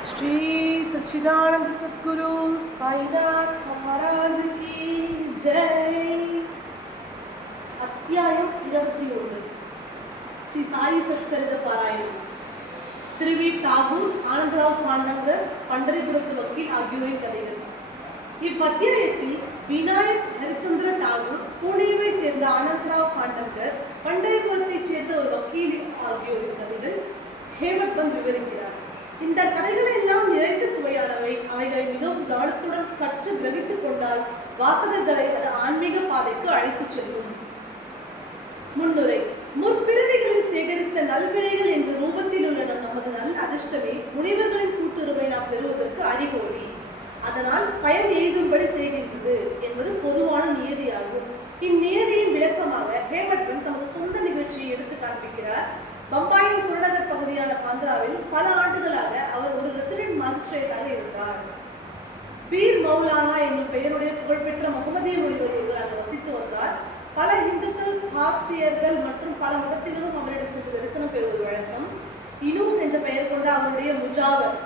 श्री सच्चिदानंद सद्गुरु साईनाथ महाराज की जय அத்தியாயம் இருபத்தி ஒன்று ஸ்ரீ சாயி சத்சரித பாராயணம் திருவி தாகூர் ஆனந்தராவ் பாண்டங்கர் பண்டரிபுரத்து வக்கீல் ஆகியோரின் கதைகள் இவ்வத்தியாயத்தில் விநாயக் ஹரிச்சந்திர டாகூர் புனேவை சேர்ந்த ஆனந்தராவ் பாண்டங்கர் பண்டரிபுரத்தைச் சேர்ந்த ஒரு வக்கீல் ஆகியோரின் கதைகள் ஹேமட் பந்த் விவரிக்கிறார் இந்த கதைகள் எல்லாம் நிறைந்த சுவையானவை. அவைகளை மிகவும் கவனத்துடன் கற்று கிரகித்துக் கொண்டால் வாசகர்களை அது ஆன்மீக பாதைக்கு அழைத்துச் செல்லும். முன்னுரை முற்பிறவிகளில் சேகரித்த நல்வினைகள் என்ற ரூபத்தில் உள்ள நம் நமது நல் அதிர்ஷ்டமே முனிவர்களின் கூட்டுரிமை நாம் பெறுவதற்கு அடிகோலி அதனால் பயன் எய்தும்படி செய்கின்றது என்பது பொதுவான நியதியாகும். இந்நியதியின் விளக்கமாக ஹேமட்வன் தமது சொந்த நிகழ்ச்சியை எடுத்து காண்பிக்கிறார். பம்பாயின் புறநகர் பகுதியான பாந்திராவில் பல ஆண்டுகளாக அவர் ஒரு ரெசிடென்ட் மாஜிஸ்ட்ரேட்டாக இருந்தார். பீர் மௌலானா என்னும் பெயருடைய புகழ்பெற்ற முகமதிய மொழிவர் இவர் அங்கு வசித்து வந்தார். பல இந்துக்கள் பார்சியர்கள் மற்றும் பல மதத்தினரும் அவரிடம் சென்று தரிசனம் பெறுவது வழக்கம். இனூஸ் என்ற பெயர் கொண்ட அவருடைய முஜாவர்.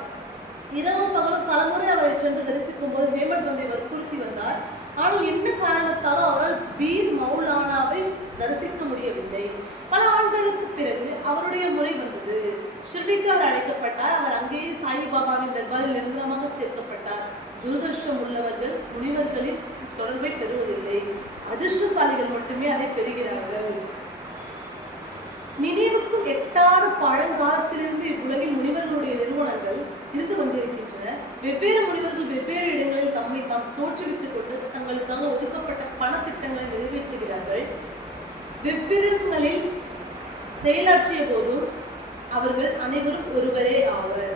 இரவும் பகலும் பலமுறை அவரை சென்று தரிசிக்கும் போது ஹேமட் பந்தை வற்புறுத்தி வந்தார். ஆனால் என்ன காரணத்தாலும் அவரால் பீர் மௌலானாவை தரிசிக்க முடியவில்லை. பல ஆண்டுகளுக்கு பிறகு அவருடைய முறை வந்தது. ஷிர்டிக்கு அவர் அழைக்கப்பட்டார். அவர் அங்கேயே சாயிபாபாவின் தர்பாரில் நிரந்தரமாக சேர்க்கப்பட்டார். துரதிருஷ்டம் உள்ளவர்கள் முனிவர்களின் தொடர்பை பெறுவதில்லை. அதிர்ஷ்டசாலிகள் மட்டுமே அதை பெறுகிறார்கள். நினைவுக்கு எட்டாத பழங்காலத்திலிருந்து இவ்வுலகில் முனிவர்களுடைய நிறுவனங்கள் இருந்து வந்திருக்கின்றன. வெவ்வேறு முனிவர்கள் வெவ்வேறு இடங்களில் தம்மை தாம் தோற்றுவித்துக் கொண்டு தங்களுக்காக ஒதுக்கப்பட்ட பண திட்டங்களை நிறைவேற்றுகிறார்கள். வெவ்விடங்களில் செயலாற்றிய போதும் அவர்கள் அனைவரும் ஒருவரே ஆவர்.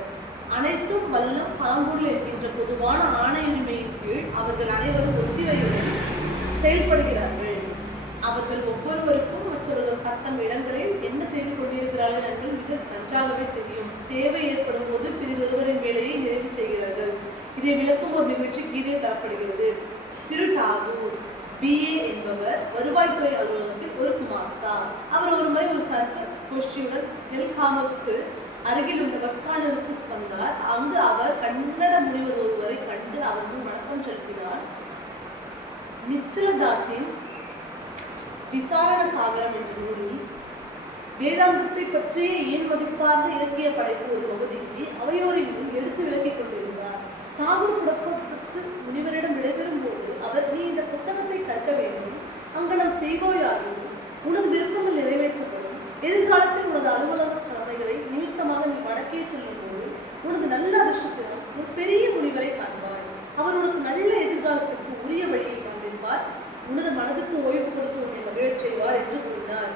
அனைத்தும் வல்லம் பழம்பொருள் என்கின்ற பொதுவான ஆணையின்மையின் கீழ் அவர்கள் அனைவரும் ஒத்திவையுடன் செயல்படுகிறார்கள். அவர்கள் ஒவ்வொருவருக்கும் மற்றவர்கள் தத்தம் இடங்களில் என்ன செய்து கொண்டிருக்கிறார்கள் என்று மிக நன்றாகவே தெரியும். தேவை ஏற்படும் போது பிரிதொருவரின் வேலையை நிறைவு செய்கிறார்கள். இதை விளக்கும் ஒரு நிகழ்ச்சி கீழே தரப்படுகிறது. திரு பிஏ என்பவர் வருவாய்த்துறை அலுவலகத்தில் ஒரு குமாஸ்தா அவர் ஒரு முறை ஒரு சர்வ கோஷ்டியுடன் ஹெல்காமுக்கு அருகில் உள்ள வட்கானருக்கு வந்தார். அங்கு அவர் கன்னட முனிவர் ஒருவரை கண்டு அவருக்கு வணக்கம் செலுத்தினார். நிச்சலதாசின் விசாரண சாகரம் என்ற நூலில் வேதாந்தத்தை பற்றிய ஏன் மதிப்பார்ந்த இலக்கிய படைப்பு ஒரு பகுதியை அவையோரின் எடுத்து விளக்கிக் கொண்டிருந்தார். தாகூர் குழப்பத்துக்கு முனிவரிடம் விடைபெறும் போது அவர் நீ இந்த புத்தகத்தை கற்க வேண்டும். அங்கனம் செய்வோயாகும் உனது விருப்பங்கள் நிறைவேற்றப்படும். எதிர்காலத்தில் உனது அலுவலக கடமைகளை நிமித்தமாக நீ வடக்கே செல்லும் போது உனது நல்ல அதிர்ஷ்டத்திலும் ஒரு பெரிய முடிவரை காண்பாய். அவர் உனக்கு நல்ல எதிர்காலத்திற்கு உரிய வழியை காண்பிப்பார் உனது மனதுக்கு ஓய்வு கொடுத்து உன்னை மகிழச் செய்வார் என்று கூறினார்.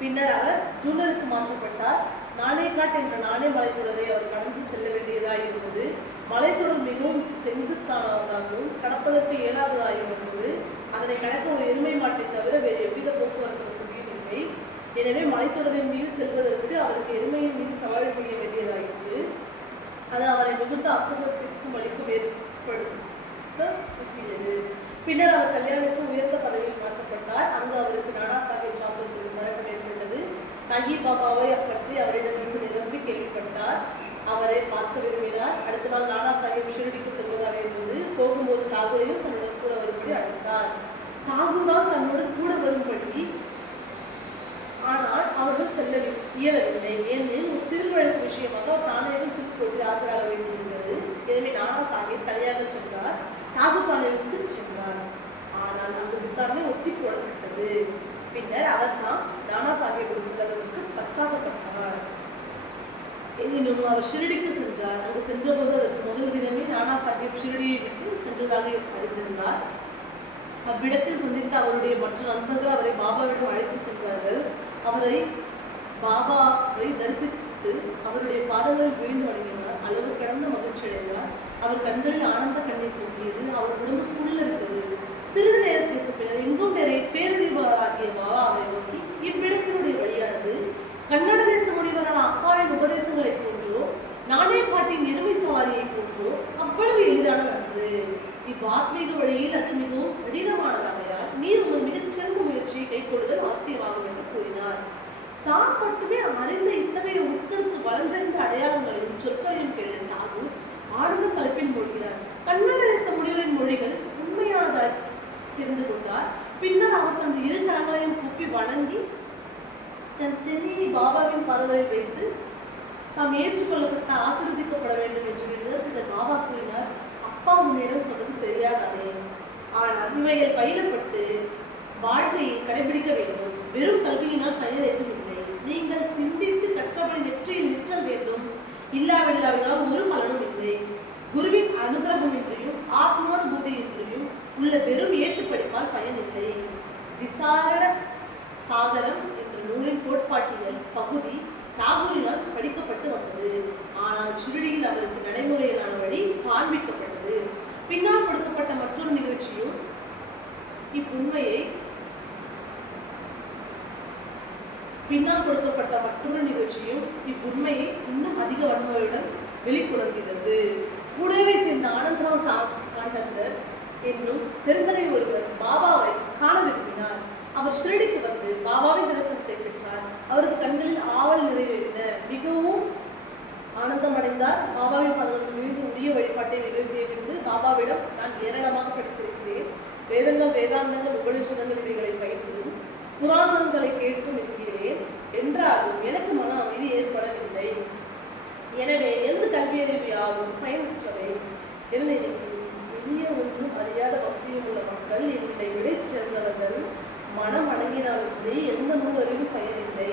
பின்னர் அவர் ஜூனருக்கு மாற்றப்பட்டார். நாணேகாட் என்ற நாணய மலைத்தொடரை அவர் கடந்து செல்ல வேண்டியதாக இருந்தது. மலைத்தொடர் மிகவும் செங்குத்தானதாகவும் கடப்பதற்கு இயலாததாக இருந்தது அதனை கடக்க ஒரு எருமை மாட்டை தவிர வேறு எவ்வித போக்குவரத்து வசதியும் இல்லை. எனவே மலைத்தொடரின் மீது செல்வதற்கு அவருக்கு எருமையின் மீது சவாரி செய்ய வேண்டியதாயிற்று. அது அவரை மிகுந்த அசுகத்திற்கும் வலிக்கும் ஏற்படுத்த உத்தியது பின்னர் அவர் கல்யாணுக்கு உயர்ந்த பதவியில் மாற்றப்பட்டார். அங்கு அவருக்கு நானா சாஹி பாபாவை பற்றி அவரிடம் இருந்து நிரம்பி கேள்விப்பட்டார். அவரை பார்க்க விரும்பினார். அடுத்த நாள் நானா சாஹிப் ஷிரடிக்கு செல்வதாக இருந்தது போகும்போது தாகூரையும் தன்னுடன் கூட வரும்படி அழைத்தார். தாகூரால் தன்னுடன் கூட வரும்படி ஆனால் அவர்கள் செல்ல இயலவில்லை. ஏனெனில் ஒரு சிறு வழக்கு விஷயமாக அவர் தானேவும் சிறு கோட்டில் ஆஜராக வேண்டியிருந்தது. எனவே நானா சாஹிப் தனியாக சென்றார். தாகூர் தானேவுக்கு சென்றார். ஆனால் அந்த விசாரணை ஒத்தி போடப்பட்டது. பின்னர் அவர் தான் நானா சாஹிப் செல்லதற்கு பச்சாகப்பட்டார் இன்னும் அவர் ஷிரடிக்கு சென்றார். அங்கு சென்றபோது அதற்கு முதல் தினமே நானா சாஹிப் ஷிரடியை விட்டு சென்றதாக அறிந்திருந்தார். அவ்விடத்தில் சந்தித்த அவருடைய மற்ற நண்பர்கள் அவரை பாபாவிடம் அழைத்துச் சென்றார்கள். அவரை பாபாவை தரிசித்து அவருடைய பாதங்களில் வீழ்ந்து வணங்கினார் அளவு கடந்த மகிழ்ச்சி அடைந்தார். அவர் கண்களில் ஆனந்த கண்ணீர் தூங்கியது. அவர் உடம்பு புல்லெடுத்தது சிறிது நேரத்திற்கு பின்னர் எங்கும் நிறைய பேரறிவாகிய பாபா அவரை நோக்கி ஒன்றோ அவ்வளவு எளிதானது அன்று இவ்வாத்மீக வழியில் அது மிகவும் கடினமானதாகையால் நீர் ஒரு மிகச்சிறந்த முயற்சியை கைக்கொள்ளுதல் அவசியமாகும் என்று கூறினார். தான் மட்டுமே அறிந்த இத்தகைய உட்கருத்து வளஞ்சறிந்த அடையாளங்களையும் சொற்களையும் கேட்ட தாகூர் கன்னட தேச முனிவரின் மொழிகள் உண்மையானதாக தெரிந்து கொண்டார். பின்னர் அவர் தனது இரு கரங்களையும் கூப்பி வணங்கி தன் சென்னையை பாபாவின் பதவியை வைத்து தாம் ஏற்றுக்கொள்ளப்பட்ட ஆசிர்வதிக்கப்பட வேண்டும் என்று விதத்தில் பாபா கூறினார். அப்பா உன்னிடம் சொன்னது சரியாதானே ஆனால் இவைகள் பயிலப்பட்டு வாழ்க்கையை கடைபிடிக்க வேண்டும். வெறும் கல்வியினால் பயன் எதுவும் இல்லை நீங்கள் சிந்தித்து கற்றபடி நெற்றியில் நிற்றல் வேண்டும் இல்லாவில்லாவினால் ஒரு பலனும் இல்லை குருவின் அனுகிரகமின்றியும் ஆத்மானுபூதியின்றியும் உள்ள வெறும் ஏட்டு படிப்பால் பயன் இல்லை விசாரண சாகரம் என்ற நூலின் கோட்பாட்டியல் பகுதி தாகூரினால் படிக்கப்பட்டு வந்தது ஆனால் ஷிரடியில் அவருக்கு நடைமுறையிலானபடி காண்பிக்கப்பட்டது பின்னால் கொடுக்கப்பட்ட மற்றொரு நிகழ்ச்சியும் இப்புண்மையை பின்னால் கொடுக்கப்பட்ட மற்றொரு நிகழ்ச்சியும் இவ்வுண்மையை இன்னும் அதிக வன்முறையுடன் வெளிக்கொணர்கிறது கூடவே சேர்ந்த ஆனந்தராவ் கா- காண்டங்கர் என்னும் பெருந்தகை ஒருவர் பாபாவை காண விரும்பினார். அவர் ஷிரடிக்கு வந்து பாபாவின் தரிசனத்தை பெற்றார். அவரது கண்களில் ஆவல் நிறைவேறின மிகவும் ஆனந்தமடைந்தார். பாபாவின் பதவியில் மீண்டும் உரிய வழிபாட்டை நிகழ்த்திய பின்பு பாபாவிடம் நான் ஏராளமாக படித்திருக்கிறேன். வேதங்கள் வேதாந்தங்கள் உபனிஷதங்கள் இவைகளை பயின்றும் புராணங்களை கேட்டும் என்றாலும் எனக்கு மன அமைதி ஏற்படவில்லை. எனவே எனது கல்வியறிவு யாவும் பயனற்றவை. எனக்கு எளிய ஒன்றும் அறியாத பக்தியும் உள்ள மக்கள் என்னை விடை சேர்ந்தவர்கள் மனம் அடங்கினாலுமே எந்த நூலறிவும் பயனில்லை.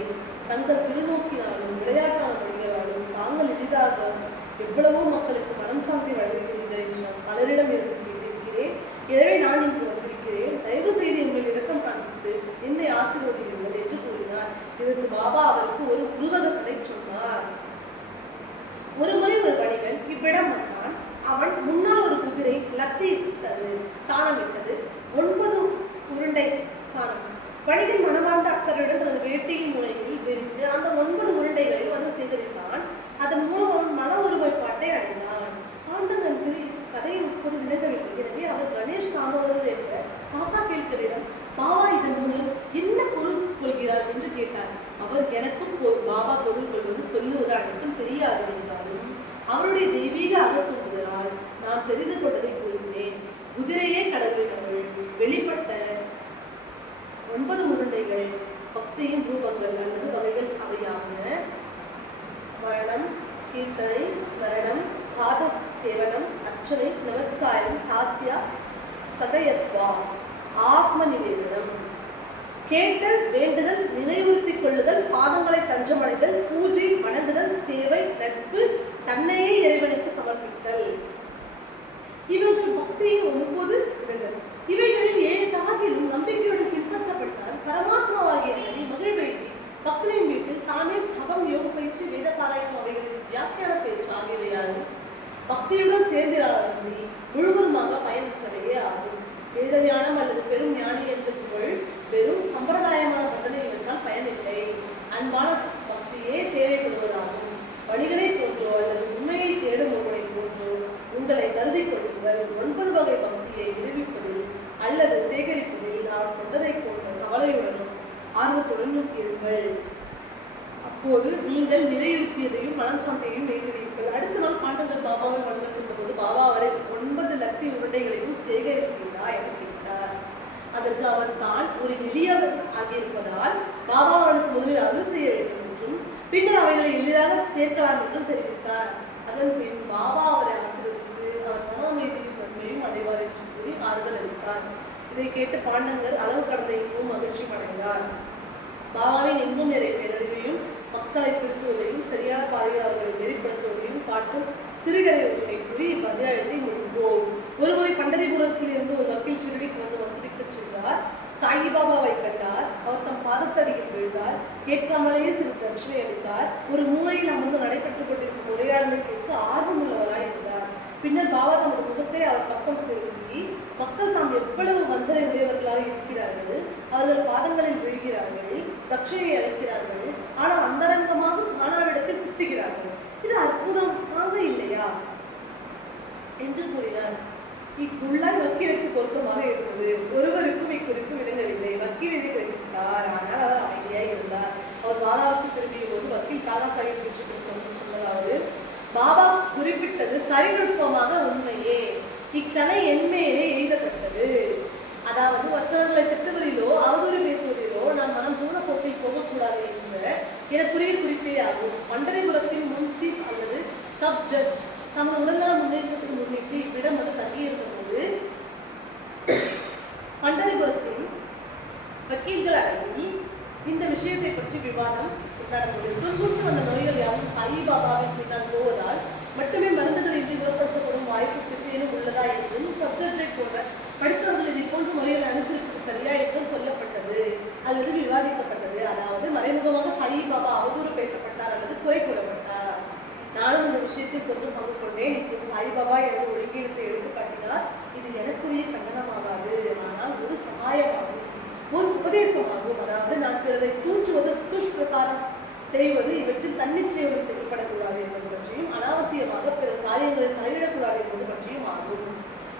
தங்கள் திருநோக்கினாலும் விளையாட்டான வழிகளாலும் தாங்கள் எளிதாக எவ்வளவோ மக்களுக்கு மனம் சாந்தி வழங்குகிறீர்கள் என்று நான் பலரிடம் இருந்து கேட்டிருக்கிறேன். எனவே நான் இங்கு வந்திருக்கிறேன் தயவு செய்து உங்கள் இரக்கம் காண்பித்து என்னை ஆசீர்வதியுங்கள் என்று கூறினார் இதற்கு பாபா அவருக்கு ஒரு உருவக கதை சொன்னார் ஒரு முறை ஒரு இவ்விடம் வந்தான் அவன் முன்னால் ஒரு குதிரை லத்தி விட்டது சாணம் விட்டது. ஒன்பது உருண்டை சாணம். வணிகன் மனமார்ந்த அக்கறையுடன் தனது வேட்டையின் முறையில் விரித்து அந்த ஒன்பது உருண்டைகளை வந்து சேகரித்தான். அதன் மூலம் அவன் மன ஒருமைப்பாட்டை அடைந்தான். ஆண்டவன் திரு கதையின் உட்பொருள் விளக்கவில்லை. எனவே அவர் கணேஷ் காமவர் என்ற தாத்தா கேட்கரிடம் பாவா இதன் மூலம் என்ன பொருள் கொள்கிறார் என்று கேட்டார் அவர் எனக்கும் பொ- பாபா பொருள் கொள்வது சொல்லுவது அனைத்தும் தெரியாது என்றாலும் அவருடைய தெய்வீக அகத்தூண்டுதலால் நான் தெரிந்து கொண்டதை கூறுகிறேன் குதிரையே கடவுளின் அருள் வெளிப்பட்ட ஒன்பது உருண்டைகள் பக்தியின் ரூபங்கள் அல்லது வகைகள் அவையாவன மரணம் கீர்த்தனை ஸ்மரணம் பாத சேவனம் அர்ச்சனை நமஸ்காரம் தாஸ்யா சதயத்வா ஆத்ம நிவேதனம் கேட்டல் வேண்டுதல் நினைவுறுத்திக் கொள்ளுதல் பாதங்களை தஞ்சமடைதல் பூஜை வணங்குதல் சேவை நட்பு தன்னையே இறைவனுக்கு சமர்ப்பித்தல் இவர்கள் பக்தியின் ஒன்பது இவைகளில் கருதி கொள்ளுங்கள் ஒன்பது வகை பக்தியை விடுவிப்பதில் அல்லது சேகரிப்பதில் நான் கொண்டதை போன்ற கவலையுடனும் ஆர்வத்துடனும் இருங்கள். அப்போது நீங்கள் நிலையுறுத்தியதையும் மனச்சாந்தையும் எழுதுவீர்கள் அடுத்த நாள் பாண்டங்கள் பாபாவை வணங்க சென்றபோது பாபா அவரை ஒன்பது லத்தி உருண்டைகளையும் சேகரித்தீரா என கேட்டார். அதற்கு அவர் தான் ஒரு எளியவர் ஆகியிருப்பதால் பாபா அவனுக்கு முதலில் அதிசய செய்ய வேண்டும் என்றும் பின்னர் அவைகளை எளிதாக சேர்க்கலாம் என்றும் தெரிவித்தார். அதன் பின் பாபா அவரை ஆசீர்வதித்து அவர் நன்மையும் அடைவார் என்று கூறி ஆறுதல் அளித்தார். இதை கேட்டு பாண்டங்கர் அளவு கடந்த இன்னும் மகிழ்ச்சி அடைந்தார். பாபாவின் இன்பம் நிறை பேரறிவையும் மக்களை திருத்துவதையும் சரியான பாதையில் அவர்களை நெறிப்படுத்துவதையும் காட்டும் சிறுகதை ஒன்றை கூறி இவ்வத்தியாயத்தை முடிப்போம். ஒருமுறை பண்டரிபுரத்தில் இருந்து ஒரு வக்கீல் ஷிரடிக்கு வந்து வசூலிக்க சென்றார். சாயிபாபாவை கண்டார். அவர் தம் பாதத்தடியில் விழுந்தார். கேட்காமலேயே சிறு தட்சணை அளித்தார். ஒரு மூலையில் அமர்ந்து நடைபெற்றுக் கொண்டிருக்கும் உரையாடலை கேட்க ஆர்வமுள்ளவராய் இருந்தார் பின்னர் பாபா தமது முகத்தை அவர் பக்கம் திரும்பி மக்கள் தாம் எவ்வளவு வஞ்சனை உடையவர்களாக இருக்கிறார்கள் அவர்கள் பாதங்களில் விழுகிறார்கள் தட்சையை அழைக்கிறார்கள் ஆனால் அந்தரங்கமாக காணாவிடத்தில் திட்டுகிறார்கள் இது அற்புதமாக இல்லையா? என்று கூறினார். இக்குள்ளாய் வக்கீலுக்கு பொருத்தமாக இருந்தது. ஒருவருக்கும் இக்குறிப்பு விளங்கவில்லை. வக்கீல் இதை கிரகித்தார் ஆனால் அவர் அமைதியாக இருந்தார். அவர் பாபாவுக்கு திரும்பிய போது வக்கீல் காலா சாஹிப் பாபா குறிப்பிட்டது சரிநுட்பமாக உண்மையே. இக்கலை என்மையிலே எழுதப்பட்டது. அதாவது மற்றவர்களை திட்டுவதிலோ அவதூறு பேசுவதிலோ நாம் மனம் பூன போகக்கூடாது என்ற எனக்குரிய குறிப்பே ஆகும். பண்டரைபுரத்தின் முன் சீப் அல்லது சப் ஜட்ஜ் தமது உடல்நல முன்னேற்றத்தை முன்னிட்டு இவ்விடம் அது தங்கியிருந்த போது பண்டரிபுரத்தில் வக்கீல்கள் அடங்கி இந்த விஷயத்தை பற்றி விவாதம் நடந்தது. அலிபாபாவின் பின்னால் போவதால் மட்டுமே மருந்துகள் இன்றி குணப்படுத்தப்படும் வாய்ப்பு சிறிதேனும் உள்ளதா என்றும் சப்ஜெக்டை போன்ற படித்தவர்கள் இதை போன்ற முறையில் அனுசரிப்பது சரியா என்றும் சொல்லப்பட்டது. அல்லது விவாதிக்கப்பட்டது? அதாவது மறைமுகமாக சாயிபாபா அவதூறு பேசப்பட்டார் அல்லது குறை கூறப்பட்டார். நானும் இந்த விஷயத்தில் கொஞ்சம் பங்கு கொண்டேன். இப்போது சாய்பாபா எனது ஒழுங்கீனத்தை எடுத்துக்காட்டினார் இது எனக்குரிய கண்டனமாகாது. ஆனால் ஒரு சகாயமாகும் ஒரு உபதேசமாகும். அதாவது நான் பிறரை தூற்றுவதற்கு துஷ்பிரசாரம் செய்வது இவற்றில் தன்னிச்சையுடன் செய்யப்படக்கூடாது என்பது பற்றியும் அனாவசியமாக பிற காரியங்களில் தலையிடக்கூடாது என்பது பற்றியும் ஆகும்.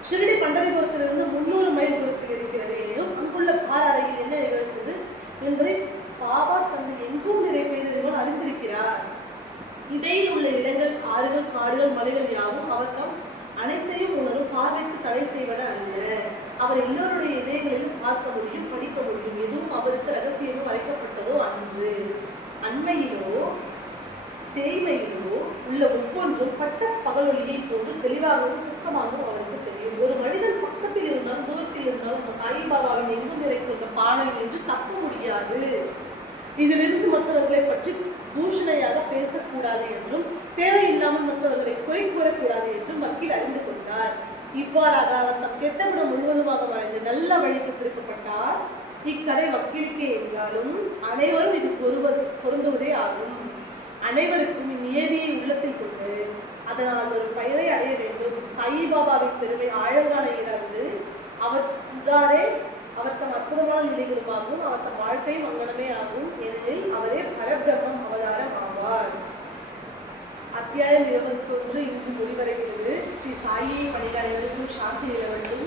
ஷிரடி பண்டரிபுரத்திலிருந்து முன்னூறு மைல் தூரத்தில் இருக்கிறது எனினும் அங்குள்ள பால் அறையில் என்ன நிகழ்ந்தது என்பதை பாபா தந்து எங்கும் நிறைவேறியவர்கள் அறிந்திருக்கிறார். இடையில் உள்ள இடங்கள் ஆறுகள் காடுகள் மலைகள் யாவும் அவர் தம் அனைத்தையும் உணரும் பார்வைக்கு தடை செய்வன அல்ல. அவர் எல்லோருடைய இதயங்களிலும் பார்க்க முடியும் படிக்க முடியும். எதுவும் அவருக்கு ரகசியமும் அழைக்கப்பட்டதோ அன்று. அண்மையிலோ செய்மையிலோ உள்ள ஒவ்வொன்றும் பட்ட பகலொலியை போன்று தெளிவாகவும் சுத்தமாகவும் அவருக்கு தெரியும். ஒரு மனிதன் பக்கத்தில் இருந்தாலும் தூரத்தில் இருந்தாலும் நம்ம சாயிபாபாவின் எங்கும் நிறைக்கும் இந்த என்று தப்ப முடியாது. இதிலிருந்து மற்றவர்களை பற்றி தூஷணையாக பேசக்கூடாது என்றும் தேவையில்லாமல் மற்றவர்களை குறை கூறக்கூடாது என்றும் வக்கீல் அறிந்து கொண்டார். இவ்வாறாக அவர் தம் கெட்ட குணம் முழுவதுமாக வாழ்ந்து நல்ல வழிக்கு திருப்பப்பட்டார். இக்கதை வக்கீலுக்கே என்றாலும் அனைவரும் இது பொருவது பொருந்துவதே ஆகும். அனைவருக்கும் இந்நியதியை உள்ளத்தில் கொண்டு அதனால் ஒரு பயனை அடைய வேண்டும். சாயிபாபாவின் பெருமை ஆழங்கான இயலாதது அவர் உள்ளாரே அவர் தம் அற்புதமான நிலைகளுமாகவும் அவர் தம் வாழ்க்கை அங்கனமே ஆகும். ஏனெனில் அவரே பரபிரம்மம் அவதாரம் ஆவார். அத்தியாயம் இருபத்தொன்று இன்று முடிவடைகிறது. ஸ்ரீ சாயியை பணியாளர்களுக்கும் சாந்தி நிலவட்டும்